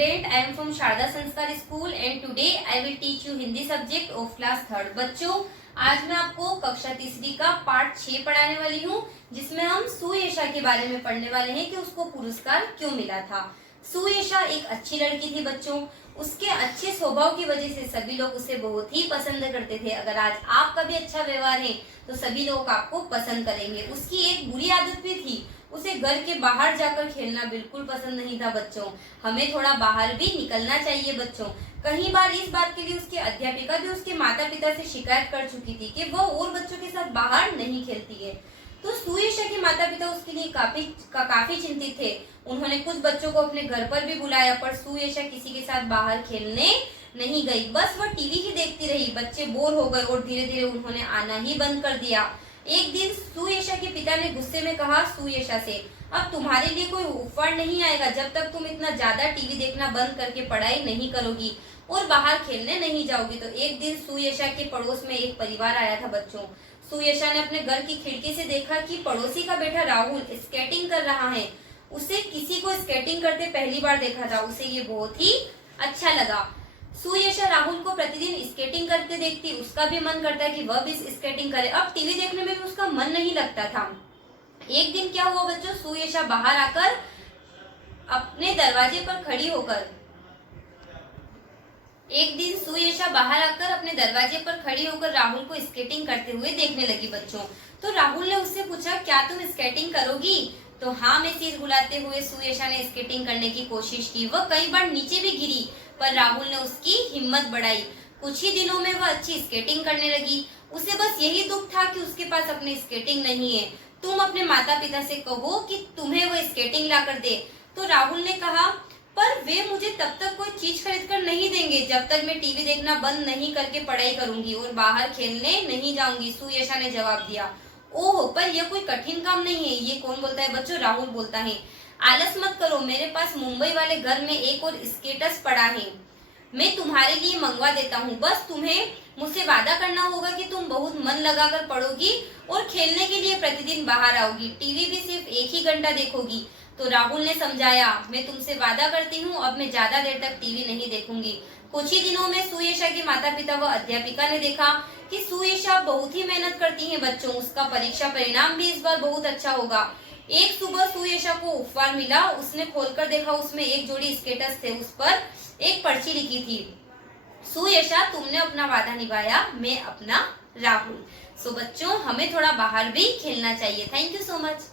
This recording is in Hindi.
student, I am from Sharda Sanskar School and today I will teach you Hindi subject of class 3rd। बच्चों, आज मैं आपको कक्षा तीसरी का पाठ 6 पढ़ाने वाली हूँ, जिसमें हम सुयशा के बारे में पढ़ने वाले हैं कि उसको पुरस्कार क्यों मिला था। सुयशा एक अच्छी लड़की थी बच्चों। उसके अच्छे स्वभाव की वजह से सभी लोग उसे बहुत ही पसंद करते थे। अगर आज आपका भी अच्छा व्यवहार है तो सभी लोग आपको पसंद करेंगे। उसकी एक बुरी आदत भी थी, उसे घर के बाहर जाकर खेलना बिल्कुल पसंद नहीं था बच्चों। हमें थोड़ा बाहर भी निकलना चाहिए बच्चों। कई बार इस बात के लिए उसकी अध्यापिका भी उसके माता पिता से शिकायत कर चुकी थी कि वह और बच्चों के साथ बाहर नहीं खेलती है। तो सुयशा के माता पिता उसके लिए काफी चिंतित थे। उन्होंने कुछ बच्चों को अपने घर पर भी बुलाया, पर सुयशा किसी के साथ बाहर खेलने नहीं गई। बस वह टीवी ही देखती रही। बच्चे बोर हो गए और धीरे धीरे उन्होंने आना ही बंद कर दिया। एक दिन सुयशा के पिता ने गुस्से में कहा सुयशा से, अब तुम्हारे लिए कोई उपहार नहीं आएगा जब तक तुम इतना ज्यादा टीवी देखना बंद करके पढ़ाई नहीं करोगी और बाहर खेलने नहीं जाओगी। तो एक दिन सुयशा के पड़ोस में एक परिवार आया था बच्चों। सुयशा ने अपने घर की खिड़की से देखा कि पड़ोसी का बेटा राहुल स्केटिंग कर रहा है। उसे किसी को स्केटिंग करते पहली बार देखा था। उसे ये बहुत ही अच्छा लगा। सुयशा राहुल को प्रतिदिन स्केटिंग करते देखती, उसका भी मन करता है कि वह भी स्केटिंग करे। अब टीवी देखने में भी उसका मन नहीं लगता था। एक दिन क्या हुआ बच्चों, सुयशा बाहर आकर अपने दरवाजे पर खड़ी होकर राहुल को स्केटिंग करते हुए देखने लगी बच्चों। तो राहुल ने उससे पूछा, क्या तुम स्केटिंग करोगी? तो हाँ में सिर हिलाते हुए सुयशा ने स्केटिंग करने की कोशिश की। वह कई बार नीचे भी गिरी, पर राहुल ने उसकी हिम्मत बढ़ाई। कुछ ही दिनों में वह अच्छी स्केटिंग करने लगी। उसे बस यही दुख था कि उसके पास अपनी स्केटिंग नहीं है। तुम अपने माता पिता से कहो कि तुम्हें वो स्केटिंग ला कर दे। तो राहुल ने कहा, पर वे मुझे तब तक कोई चीज खरीद कर नहीं देंगे जब तक मैं टीवी देखना बंद नहीं करके पढ़ाई करूंगी और बाहर खेलने नहीं जाऊंगी। सुयशा ने जवाब दिया। ओह, पर यह कोई कठिन काम नहीं है। ये कौन बोलता है बच्चों? राहुल बोलता है। आलस मत करो, मेरे पास मुंबई वाले घर में एक और स्केटर्स पड़ा है, मैं तुम्हारे लिए मंगवा देता हूँ। बस तुम्हें मुझसे वादा करना होगा कि तुम बहुत मन लगाकर पढ़ोगी और खेलने के लिए प्रतिदिन बाहर आओगी। टीवी भी सिर्फ 1 ही घंटा देखोगी। तो राहुल ने समझाया, मैं तुमसे वादा करती हूँ, अब मैं ज्यादा देर तक टीवी नहीं देखूंगी। कुछ ही दिनों में सुयशा के माता पिता व अध्यापिका ने देखा कि सुयशा बहुत ही मेहनत करती है बच्चों। उसका परीक्षा परिणाम भी इस बार बहुत अच्छा होगा। एक सुबह सुयशा को उपहार मिला। उसने खोलकर देखा, उसमें एक जोड़ी स्केटर्स थे। उस पर एक पर्ची लिखी थी, सुयशा तुमने अपना वादा निभाया, मैं अपना राहुल। सो बच्चों, हमें थोड़ा बाहर भी खेलना चाहिए। Thank you so much.